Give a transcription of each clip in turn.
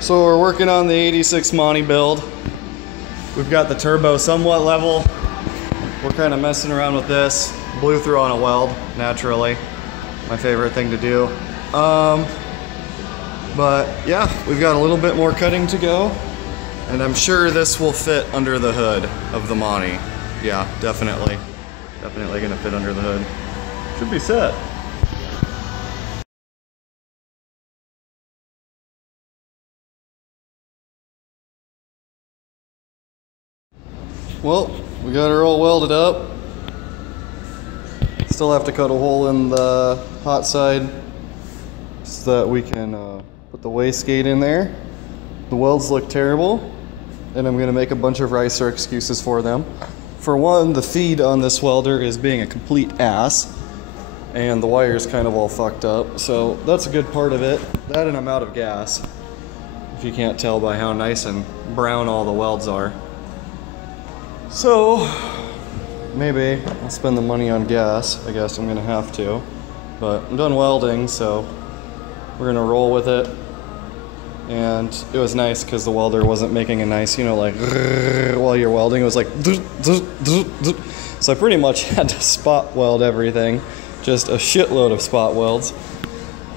So we're working on the 86 Monte build. We've got the turbo somewhat level. We're kind of messing around with this. Blew through on a weld, naturally. My favorite thing to do. But yeah, we've got a little bit more cutting to go. And I'm sure this will fit under the hood of the Monte. Yeah, definitely. Definitely gonna fit under the hood. Should be set. Well, we got her all welded up. Still have to cut a hole in the hot side so that we can put the wastegate in there. The welds look terrible, and I'm gonna make a bunch of ricer excuses for them. For one, the feed on this welder is being a complete ass, and the wire's kind of all fucked up, so that's a good part of it. That and I'm out of gas, if you can't tell by how nice and brown all the welds are. So, maybe I'll spend the money on gas. I guess I'm gonna have to. But I'm done welding, so we're gonna roll with it. And it was nice because the welder wasn't making a nice, you know, like while you're welding. It was like, so I pretty much had to spot weld everything. Just a shitload of spot welds.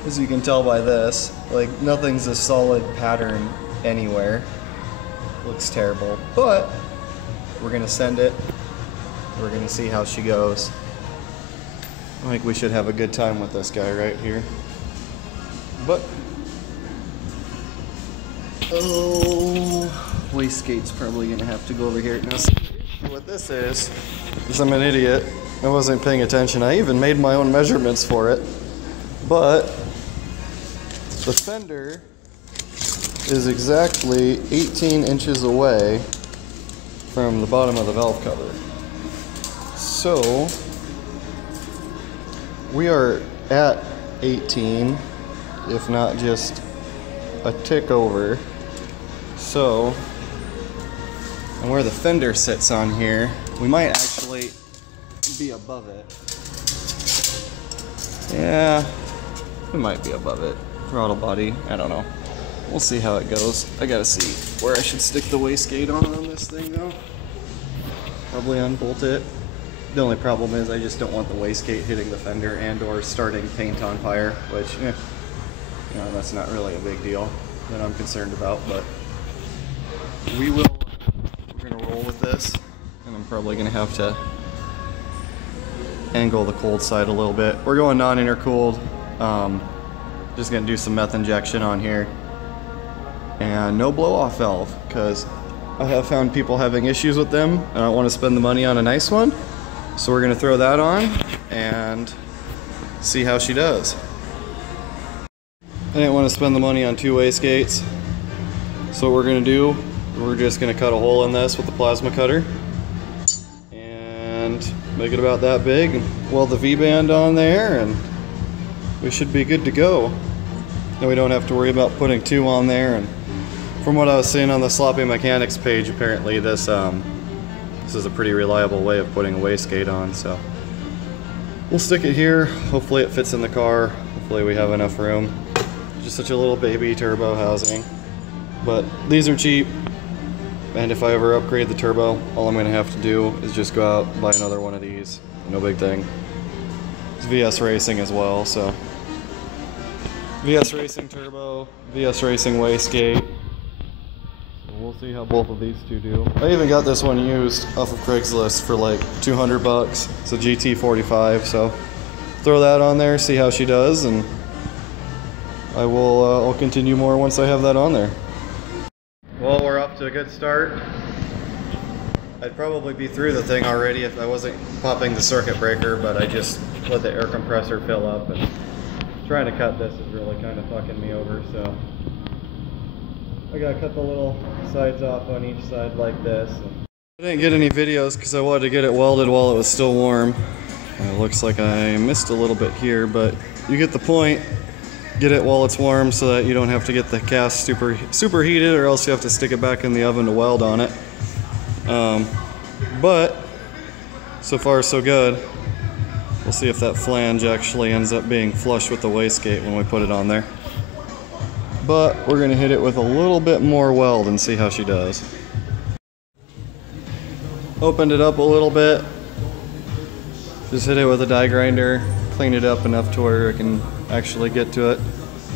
As you can tell by this, like nothing's a solid pattern anywhere. Looks terrible, but we're gonna send it. We're gonna see how she goes. I think we should have a good time with this guy right here. But, oh, wastegate's probably gonna have to go over here. Now, see, what this is I'm an idiot. I wasn't paying attention. I even made my own measurements for it. But, the fender is exactly 18 inches away from the bottom of the valve cover. So we are at 18, if not just a tick over. So, and where the fender sits on here, we might actually be above it. Yeah, we might be above it. Throttle body, I don't know. We'll see how it goes. I gotta see where I should stick the wastegate on this thing though. Probably unbolt it. The only problem is I just don't want the wastegate hitting the fender and or starting paint on fire, which, you know, that's not really a big deal that I'm concerned about, but we're gonna roll with this, and I'm probably gonna have to angle the cold side a little bit. We're going non-intercooled. Just gonna do some meth injection on here. And no blow-off valve, because I have found people having issues with them. I don't want to spend the money on a nice one. So we're going to throw that on and see how she does. I didn't want to spend the money on two wastegates. So what we're going to do, we're just going to cut a hole in this with the plasma cutter. And make it about that big. And weld the V-band on there, and we should be good to go. Then we don't have to worry about putting two on there. And from what I was seeing on the Sloppy Mechanics page, apparently this is a pretty reliable way of putting a wastegate on, so we'll stick it here. Hopefully it fits in the car. Hopefully we have enough room. Just such a little baby turbo housing. But these are cheap, and if I ever upgrade the turbo, all I'm going to have to do is just go out, buy another one of these. No big thing. It's VS Racing as well, so VS Racing turbo, VS Racing wastegate. We'll see how both of these two do. I even got this one used off of Craigslist for like 200 bucks. It's a GT45, so throw that on there, see how she does, and I will I'll continue more once I have that on there. Well, we're off to a good start. I'd probably be through the thing already if I wasn't popping the circuit breaker, but I just let the air compressor fill up, and trying to cut this is really kind of fucking me over, so I gotta cut the little sides off on each side like this. I didn't get any videos because I wanted to get it welded while it was still warm. It looks like I missed a little bit here, but you get the point. Get it while it's warm so that you don't have to get the cast super heated, or else you have to stick it back in the oven to weld on it. But so far so good. We'll see if that flange actually ends up being flush with the wastegate when we put it on there. but we're gonna hit it with a little bit more weld and see how she does. Opened it up a little bit. Just hit it with a die grinder, cleaned it up enough to where I can actually get to it.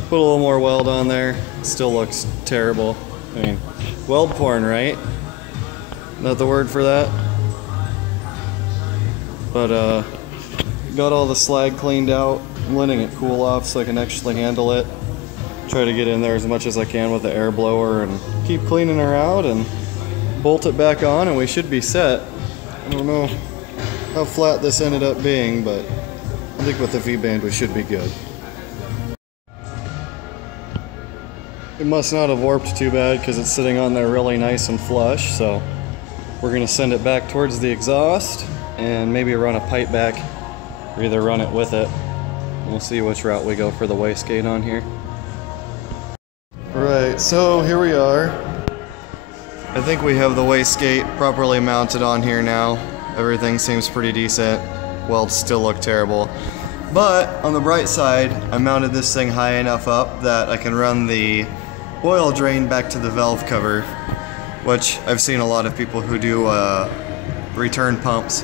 Put a little more weld on there. Still looks terrible. I mean, weld porn, right? Not the word for that? But got all the slag cleaned out. I'm letting it cool off so I can actually handle it. Try to get in there as much as I can with the air blower and keep cleaning her out and bolt it back on and we should be set. I don't know how flat this ended up being, but I think with the V-band we should be good. It must not have warped too bad because it's sitting on there really nice and flush, so we're going to send it back towards the exhaust and maybe run a pipe back or either run it with it. We'll see which route we go for the wastegate on here. Alright, so here we are. I think we have the wastegate properly mounted on here now. Everything seems pretty decent. Welds still look terrible. But on the bright side, I mounted this thing high enough up that I can run the oil drain back to the valve cover, which I've seen a lot of people who do return pumps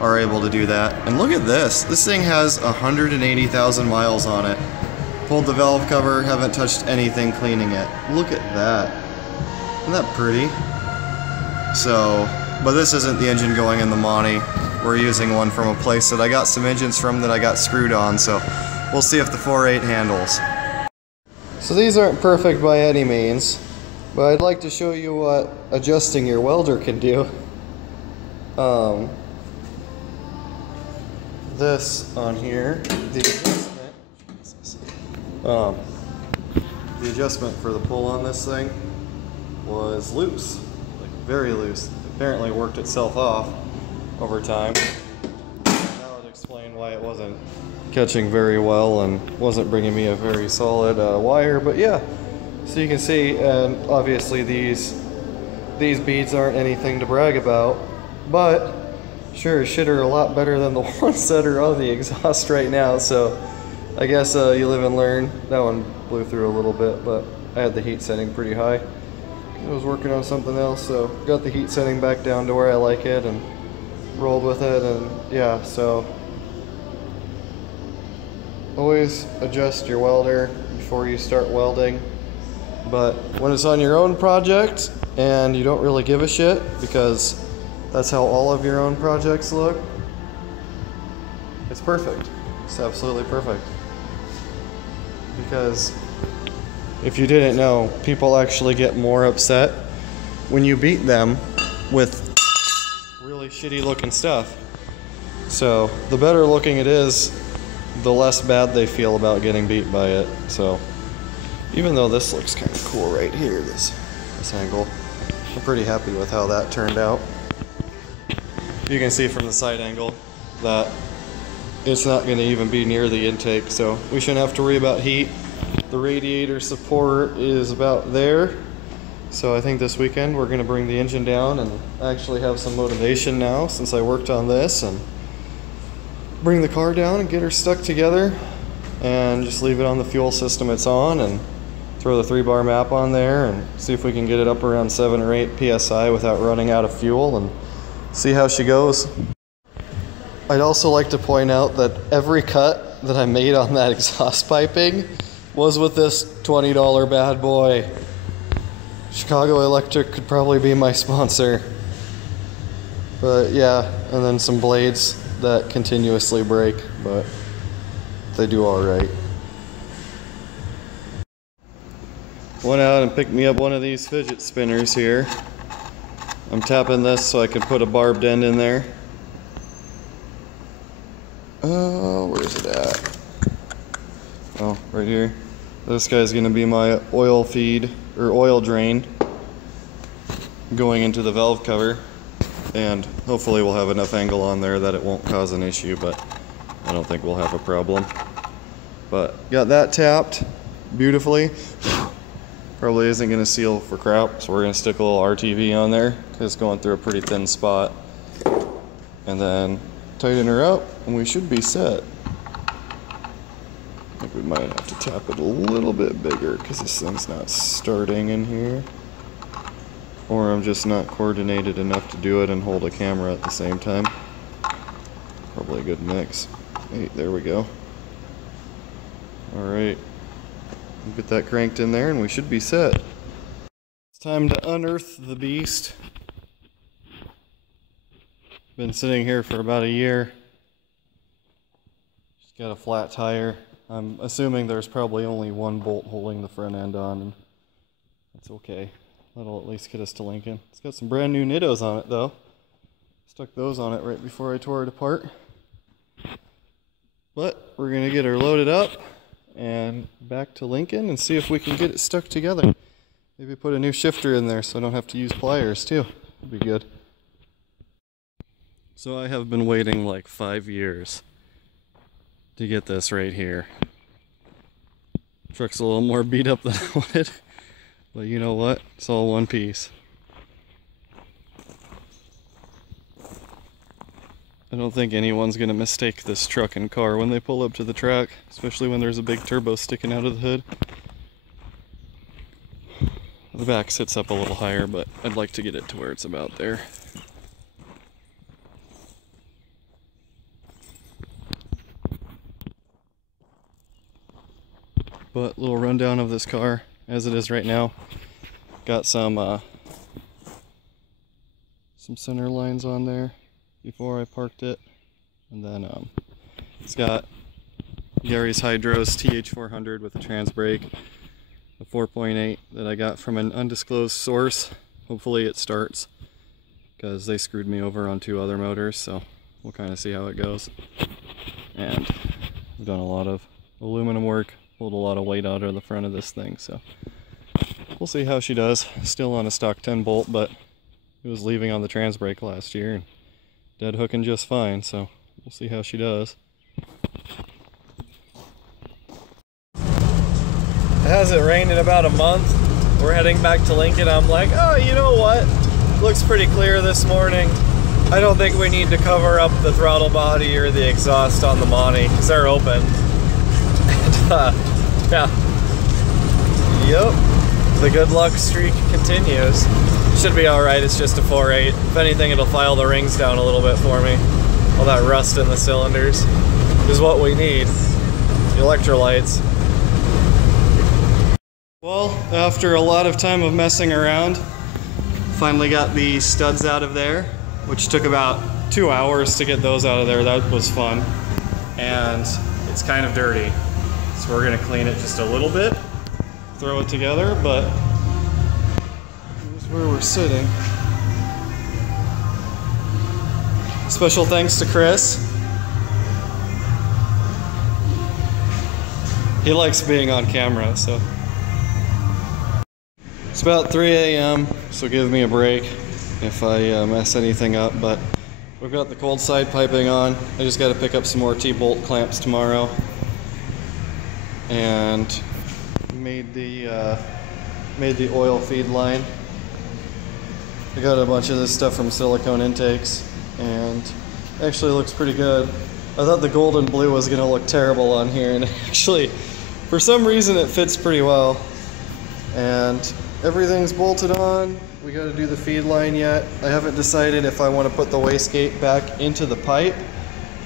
are able to do that. And look at this. This thing has 180,000 miles on it. Pulled the valve cover, haven't touched anything cleaning it. Look at that. Isn't that pretty? So, but this isn't the engine going in the Monte. We're using one from a place that I got some engines from that I got screwed on, so we'll see if the 4.8 handles. So these aren't perfect by any means, but I'd like to show you what adjusting your welder can do. This on here, the adjustment for the pull on this thing was loose, like very loose. Apparently worked itself off over time. That would explain why it wasn't catching very well and wasn't bringing me a very solid wire, but yeah, so you can see, and obviously these beads aren't anything to brag about, but sure as shit are a lot better than the ones that are on the exhaust right now, so I guess you live and learn. That one blew through a little bit, but I had the heat setting pretty high. I was working on something else, so got the heat setting back down to where I like it and rolled with it, and yeah, so always adjust your welder before you start welding. But when it's on your own project and you don't really give a shit, because that's how all of your own projects look, it's perfect. It's absolutely perfect. Because if you didn't know, people actually get more upset when you beat them with really shitty looking stuff. So the better looking it is, the less bad they feel about getting beat by it. So even though this looks kind of cool right here, this angle, I'm pretty happy with how that turned out. You can see from the side angle that it's not going to even be near the intake, so we shouldn't have to worry about heat. The radiator support is about there, so I think this weekend we're going to bring the engine down and actually have some motivation now since I worked on this, and bring the car down and get her stuck together and just leave it on the fuel system it's on and throw the 3-bar map on there and see if we can get it up around 7 or 8 PSI without running out of fuel and see how she goes. I'd also like to point out that every cut that I made on that exhaust piping was with this $20 bad boy. Chicago Electric could probably be my sponsor. But yeah, and then some blades that continuously break, but they do alright. Went out and picked me up one of these fidget spinners here. I'm tapping this so I can put a barbed end in there. Where's it at? Oh, right here. This guy's gonna be my oil feed, or oil drain, going into the valve cover. And hopefully we'll have enough angle on there that it won't cause an issue, but I don't think we'll have a problem. But got that tapped beautifully. Probably isn't gonna seal for crap, so we're gonna stick a little RTV on there, because it's going through a pretty thin spot. And then tighten her up, and we should be set. I think we might have to tap it a little bit bigger because this thing's not starting in here. Or I'm just not coordinated enough to do it and hold a camera at the same time. Probably a good mix. Hey, there we go. Alright. Get that cranked in there and we should be set. It's time to unearth the beast. Been sitting here for about a year. Just got a flat tire. I'm assuming there's probably only one bolt holding the front end on, and that's okay. That'll at least get us to Lincoln. It's got some brand new Nittos on it though. Stuck those on it right before I tore it apart. But we're gonna get her loaded up and back to Lincoln and see if we can get it stuck together. Maybe put a new shifter in there so I don't have to use pliers too. That'd be good. So I have been waiting like 5 years to get this right here. Truck's a little more beat up than I wanted, but you know what? It's all one piece. I don't think anyone's gonna mistake this truck and car when they pull up to the track, especially when there's a big turbo sticking out of the hood. The back sits up a little higher, but I'd like to get it to where it's about there. But little rundown of this car as it is right now. Got some center lines on there before I parked it, and then it's got Gary's Hydros TH400 with a trans brake, a 4.8 that I got from an undisclosed source. Hopefully it starts, because they screwed me over on 2 other motors, so we'll kind of see how it goes. And I've done a lot of aluminum work, pulled a lot of weight out of the front of this thing, so we'll see how she does. Still on a stock 10 bolt, but it was leaving on the trans brake last year and dead hooking just fine, so we'll see how she does. It hasn't rained in about a month. We're heading back to Lincoln. I'm like, oh, you know what? Looks pretty clear this morning. I don't think we need to cover up the throttle body or the exhaust on the Monte, because they're open. And, yeah. Yep. The good luck streak continues. Should be alright, it's just a 4.8. If anything, it'll file the rings down a little bit for me. All that rust in the cylinders is what we need. The electrolytes. Well, after a lot of time of messing around, finally got the studs out of there, which took about 2 hours to get those out of there. That was fun. And it's kind of dirty. So we're gonna clean it just a little bit, throw it together, but here's where we're sitting. Special thanks to Chris. He likes being on camera, so. It's about 3 a.m., so give me a break if I mess anything up, but we've got the cold side piping on. I just got to pick up some more T-bolt clamps tomorrow. And made the oil feed line. I got a bunch of this stuff from silicone intakes, and actually looks pretty good. I thought the gold and blue was gonna look terrible on here, and actually, for some reason, it fits pretty well. And everything's bolted on. We got to do the feed line yet. I haven't decided if I want to put the wastegate back into the pipe,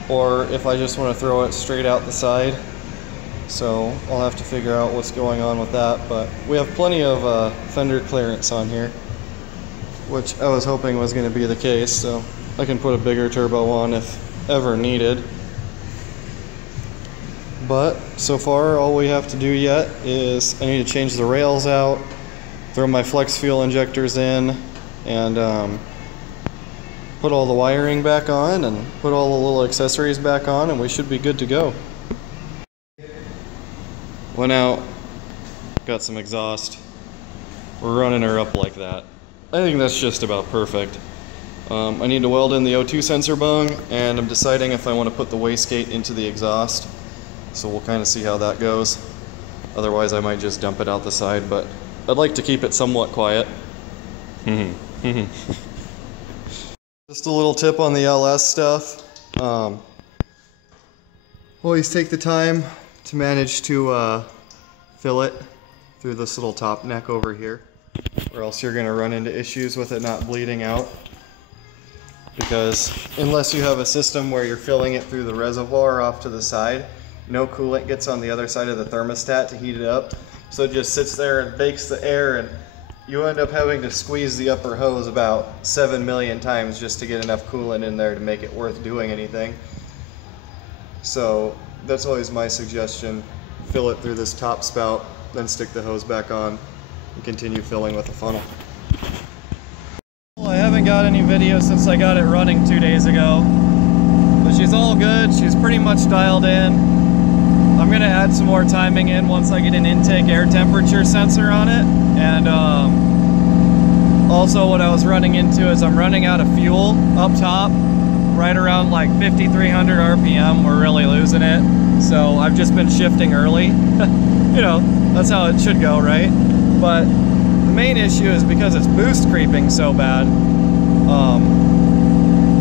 or if I just want to throw it straight out the side. So I'll have to figure out what's going on with that, but we have plenty of fender clearance on here, which I was hoping was going to be the case, so I can put a bigger turbo on if ever needed. But so far all we have to do yet is I need to change the rails out, throw my flex fuel injectors in, and put all the wiring back on and put all the little accessories back on, and we should be good to go. Went out, got some exhaust. We're running her up like that. I think that's just about perfect. I need to weld in the O2 sensor bung, and I'm deciding if I want to put the wastegate into the exhaust. So we'll kind of see how that goes. Otherwise I might just dump it out the side, but I'd like to keep it somewhat quiet. Just a little tip on the LS stuff. Always take the time to manage to fill it through this little top neck over here, or else you're going to run into issues with it not bleeding out. Because unless you have a system where you're filling it through the reservoir off to the side, no coolant gets on the other side of the thermostat to heat it up. So it just sits there and bakes the air, and you end up having to squeeze the upper hose about 7 million times just to get enough coolant in there to make it worth doing anything. So that's always my suggestion. Fill it through this top spout, then stick the hose back on and continue filling with the funnel. Well, I haven't got any videos since I got it running 2 days ago, but she's all good. She's pretty much dialed in. I'm going to add some more timing in once I get an intake air temperature sensor on it. And also what I was running into is I'm running out of fuel up top, right around like 5,300 RPM. We're really losing it. So I've just been shifting early. You know, that's how it should go, right? But the main issue is because it's boost creeping so bad.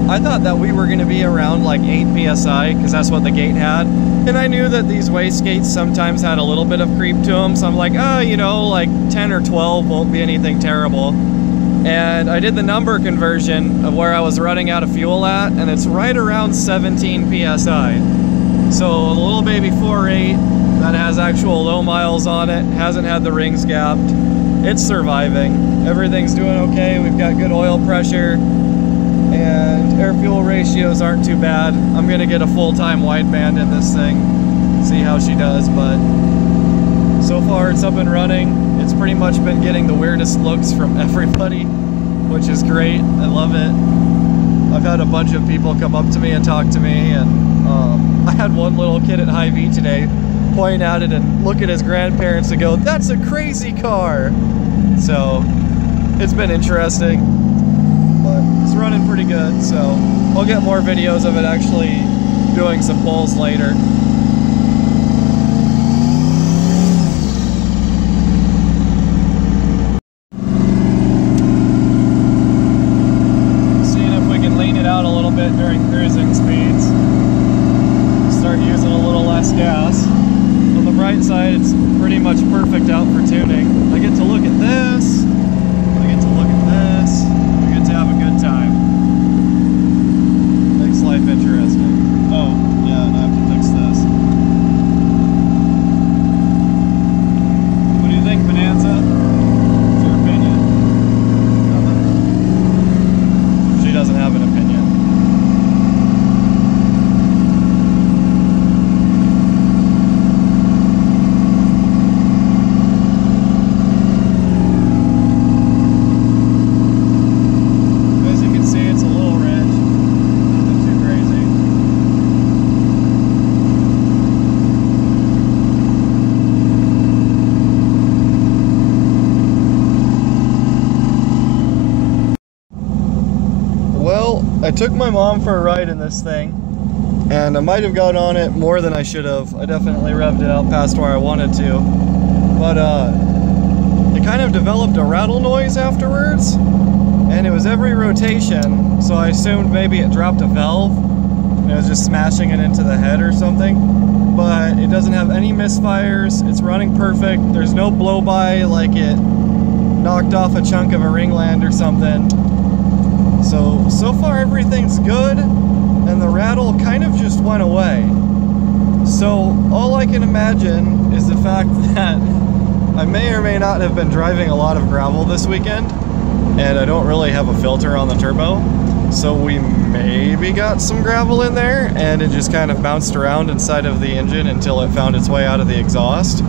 I thought that we were going to be around like 8 PSI because that's what the gate had. And I knew that these wastegates sometimes had a little bit of creep to them. So I'm like, oh, you know, like 10 or 12 won't be anything terrible. And I did the number conversion of where I was running out of fuel at, and it's right around 17 PSI. So a little baby 4.8 that has actual low miles on it, hasn't had the rings gapped. It's surviving. Everything's doing okay. We've got good oil pressure, and air-fuel ratios aren't too bad. I'm gonna get a full-time wideband in this thing, see how she does, but so far it's up and running. It's pretty much been getting the weirdest looks from everybody, which is great. I love it. I've had a bunch of people come up to me and talk to me, and I had one little kid at Hy-Vee today point at it and look at his grandparents and go, "That's a crazy car." So it's been interesting, but it's running pretty good. So I'll get more videos of it actually doing some pulls later. Seeing if we can lean it out a little bit during cruising speeds. Start using a little less gas. On the bright side, it's pretty much perfect out for tuning. I get to look at this, I get to look at this, we get to have a good time. Makes life interesting. Oh, yeah, and I have to fix this. What do you think, Bonanza? What's your opinion? Nothing? She doesn't have an opinion. I took my mom for a ride in this thing, and I might have got on it more than I should have. I definitely revved it out past where I wanted to, but it kind of developed a rattle noise afterwards, and it was every rotation, so I assumed maybe it dropped a valve and it was just smashing it into the head or something. But it doesn't have any misfires. It's running perfect. There's no blow by like it knocked off a chunk of a ringland or something. So far everything's good, and the rattle kind of just went away. So all I can imagine is the fact that I may or may not have been driving a lot of gravel this weekend, and I don't really have a filter on the turbo. So we maybe got some gravel in there, and it just kind of bounced around inside of the engine until it found its way out of the exhaust.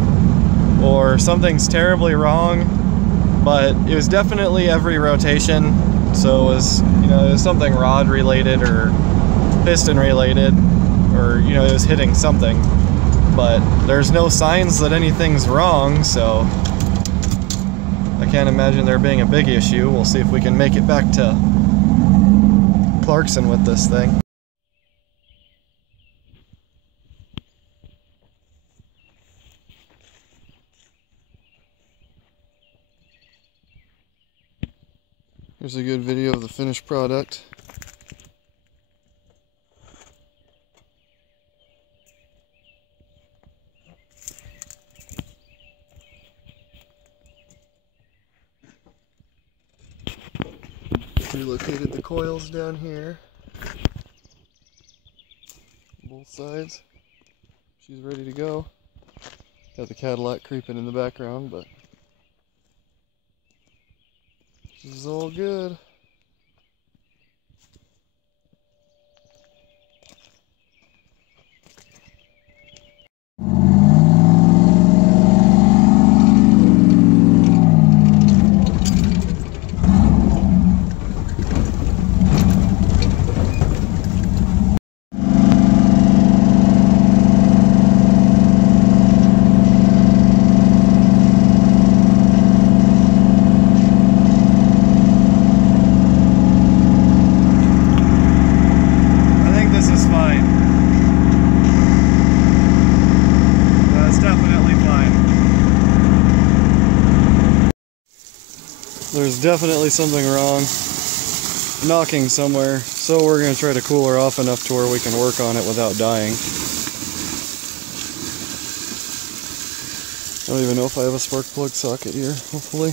Or something's terribly wrong, but it was definitely every rotation. So it was, you know, it was something rod related or piston related, or, you know, it was hitting something. But there's no signs that anything's wrong, so I can't imagine there being a big issue. We'll see if we can make it back to Clarkson with this thing. Here's a good video of the finished product. Relocated the coils down here. Both sides. She's ready to go. Got the Cadillac creeping in the background, but this is all good. There's definitely something wrong, knocking somewhere, so we're going to try to cool her off enough to where we can work on it without dying. I don't even know if I have a spark plug socket here, hopefully.